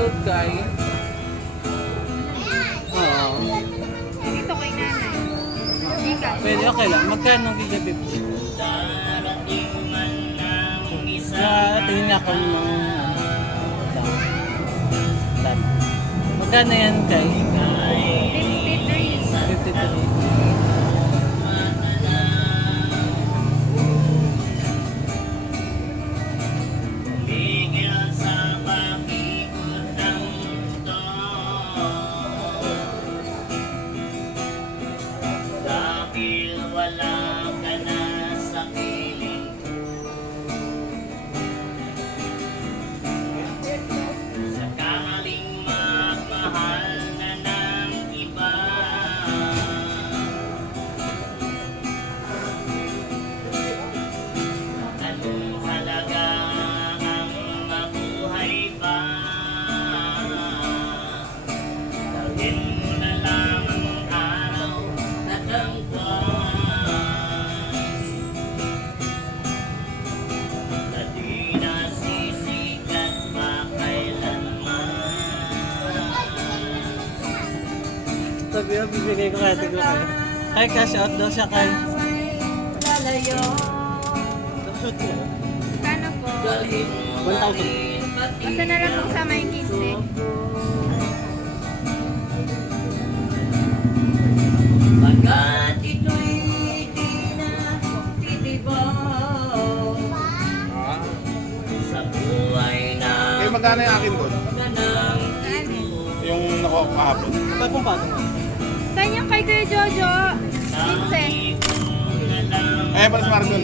load kay. Oo. Dito kay nanay. Ika. Pwede, okay lang. Magkano giga 50? Tingin nga ako ng tama. Magkano yan kay? 53. 53. Wala ka na sa piling, sakaling magmahal na ng iba, anong halaga ang mabuhay pa? Dalhin mo na lang ang araw at ang Sabi ko, bibigay ko kaya tiglo kayo. Kay cash out daw siya kay. lalayo. Shoot ko. Kano po? 1,000. Basta na lang po sa may 15. Pagkat ito'y di na titibaw sa buhay na Eh, magkano yung akin doon? ganang Yung nakuha ko kahapon. Ba't kung paano? Saan yung kay Kuya Jojo? 15. ibong na lang Eh, para sa Marisol.